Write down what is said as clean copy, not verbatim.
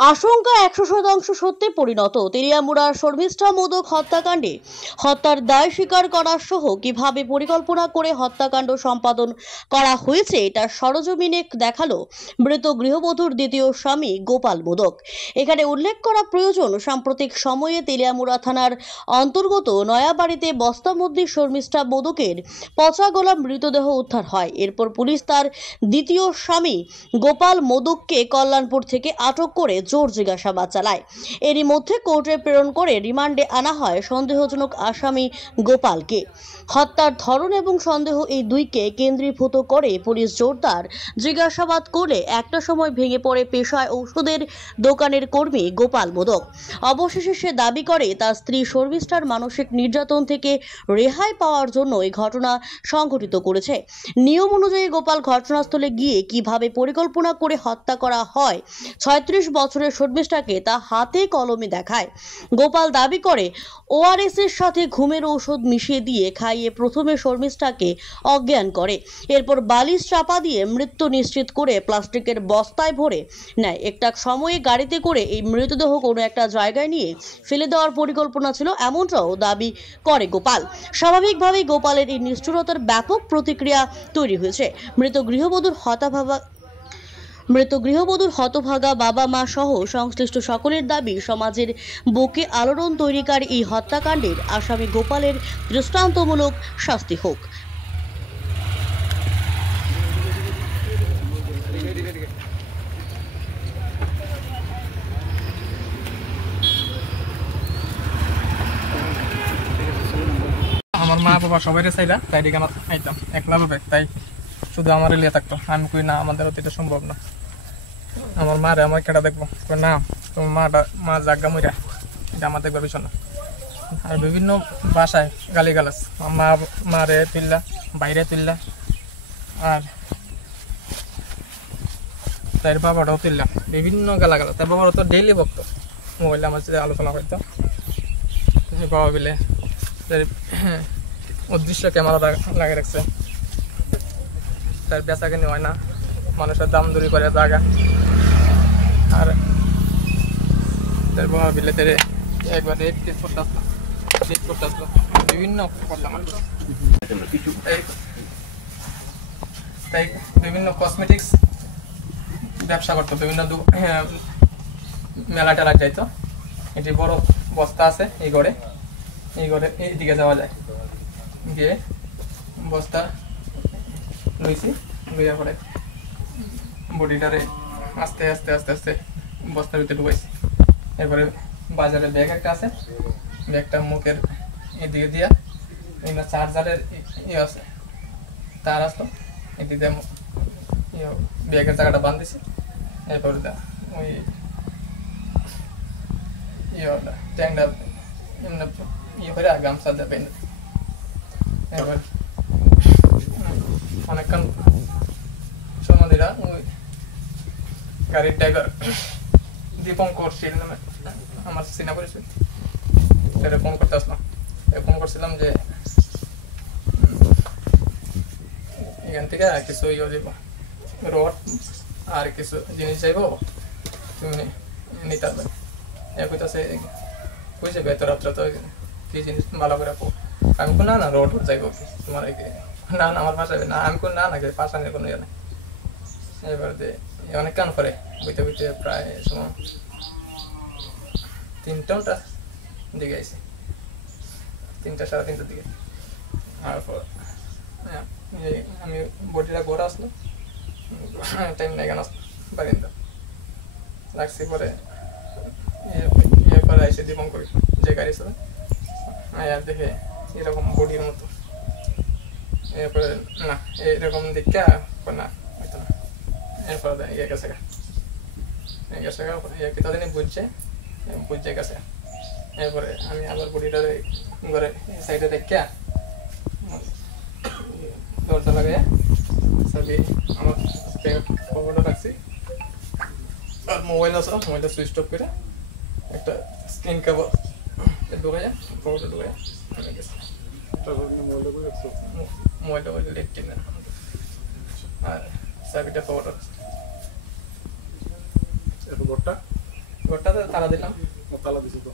আশঙ্কা 100% সত্যে পরিণত। তেলিয়ামুড়ার শর্মিষ্ঠা মোদক হত্যাকাণ্ডে হত্যার দায় স্বীকার করা সহ কিভাবে পরিকল্পনা করে হত্যাকাণ্ড সম্পাদন করা হয়েছে তার সরজমিনে দেখালো মৃত গৃহবধূর দ্বিতীয় স্বামী গোপাল মোদক। এখানে উল্লেখ করা প্রয়োজন, সাম্প্রতিক সময়ে তেলিয়ামুড়া থানার অন্তর্গত নয়াবাড়িতে বস্তাবন্দি শর্মিষ্ঠা মোদকের পচা গলা মৃতদেহ উদ্ধার হয়। এরপর পুলিশ তার দ্বিতীয় স্বামী গোপাল মোদককে কল্যাণপুর থেকে আটক করে জোর জিজ্ঞাসাবাদ চালায়। এরই মধ্যে কোর্টে প্রেরণ করে রিমান্ডে আনা হয় সন্দেহজনক আসামি গোপালকে। হত্যার ধরন এবং সন্দেহ এই দুইকে কেন্দ্রীভূত করে পুলিশ জোরদার জিজ্ঞাসাবাদ করলে একটা সময় ভেঙে পড়ে পেশায় ঔষধের দোকানের কর্মী গোপাল মোদক। অবশেষে সে দাবি করে তার স্ত্রী শর্মিষ্ঠার মানসিক নির্যাতন থেকে রেহাই পাওয়ার জন্য এই ঘটনা সংঘটিত করেছে। নিয়ম অনুযায়ী গোপাল ঘটনাস্থলে গিয়ে কিভাবে পরিকল্পনা করে হত্যা করা হয় 36 বছরের শর্মিষ্ঠাকে তা হাতে কলমে দেখায়। গোপাল দাবি করে ওআরএস এর সাথে ঘুমের ঔষধ মিশিয়ে দিয়ে খাইয়ে প্রথমে শর্মিষ্ঠাকে অজ্ঞান করে, এরপর বালিশ চাপা দিয়ে মৃত্যু নিশ্চিত করে প্লাস্টিকের বস্তায় ভরে নেয়। একটা সময়ে গাড়িতে করে এই মৃতদেহ কোনো একটা জায়গায় নিয়ে ফেলে দেওয়ার পরিকল্পনা ছিল, এমনটাও দাবি করে গোপাল। স্বাভাবিকভাবেই গোপালের এই নিষ্ঠুরতার ব্যাপক প্রতিক্রিয়া তৈরি হয়েছে। মৃত গৃহবধূর হতভাগা বাবা মা সহ সংশ্লিষ্ট সকলের দাবি, সমাজের বুকে আলোড়ন তৈরিকারী এই হত্যাকাণ্ডের আসামি গোপালের দৃষ্টান্তমূলক শাস্তি হোক। আমার মা বাবা সবাই চাইরা তাই দিকে আমার আইতাম একলা ভাবে, তাই শুধু আমার লিয়ে থাকতো। আমি কই না, আমাদের অতীতে সম্ভব না। আমার মারে আমার কেটা দেখবো, না তোমার মা জাগা মইরা, এটা আমার দেখবার বিষয় না। আর বিভিন্ন ভাষায় গালিগালাজ, মারে তুললা, বাইরে তুললা, আর তাই বাবাটাও তুললা, বিভিন্ন গালাগালাজ। তাই বাবারও তো ডেইলি বকতো, মোবাইলে আমার সাথে আলোচনা করতো। বাবা বিলে অদৃশ্য ক্যামেরা লাগিয়ে রাখছে, তার বেচা কিনি হয় না, মানুষের দাম দূরি করে জায়গা। আর তার বাবা বিলে তেরে একবার রেট করতে আসলো, বিভিন্ন করলাম। তাই বিভিন্ন কসমেটিক্স ব্যবসা করতো, বিভিন্ন মেলা টেলা যাইতো। এটি বড় বস্তা আছে এই ঘরে এইদিকে যাওয়া যায়, গিয়ে বস্তা লইছি, লইয়ার পরে বডিটারে আস্তে আস্তে আস্তে আস্তে বস্তার ভিতরে ঢুকাইছি। এরপরে বাজারে ব্যাগ একটা আছে, ব্যাগটা মুখের এদিকে দিয়া চার্জারের ইয়ে আছে, তার আসলো, এদিকে ব্যাগের জায়গাটা বাঁধিছি। এরপরে ওই ট্যাংটা ইয়ে করে গামছা দেবেন। এবার অনেকক্ষণ সমাধিরা ওই গাড়ির ড্রাইভার দীপঙ্কর শীল নামে আমার চিনা পরিচয়, সেটা ফোন করতে আসলাম। ফোন করছিলাম যে এখান থেকে কিছু ইয়ে যাব, রড আর কিছু জিনিস চাইব, তুমি নিতে পারবে। কইতাছে কইছে বেতরাত্রা তো কি জিনিস ভালো করে রাখো। আমি না না রড চাইব কি তোমার, না না আমার পাশে না। আমি না না পাশা নিয়ে কোনো ইয়ে নেই। এবার অনেক কান করে বইতে বইতে প্রায় সময় 3টা দিকে আইসি, 3টা সাড়ে 3টার দিকে। তারপর আমি বডিটা ঘোরা আসলো, টাইম নাই কেন আসলো বারিন্দা লাগছি। পরে ইয়ে করে আইসে দীপঙ্কর যে গাড়ি ছিল, আর দেখে এরকম বডির মতো। এরপরে না এরকম দেখা না হইতো না। এরপরে ইয়ে গেছে কতদিনই বুঝছে গেছে। এরপরে আমি আবার বডিটা ঘরে সাইডে দেখা দরজা লাগাইয়া সবই আমার খবরটা রাখছি। আর মোবাইল আছে, মোবাইলটা সুইচ অফ করে একটা স্ক্রিন কভার ঢুকাইয়া খবরটা ঢুকাইয়া আমি গেছি। মোবাইলটা লেট কিনা আর চাবিটা খবরটা ঘরটাতে তালা দিলাম। তালা দিছি তো।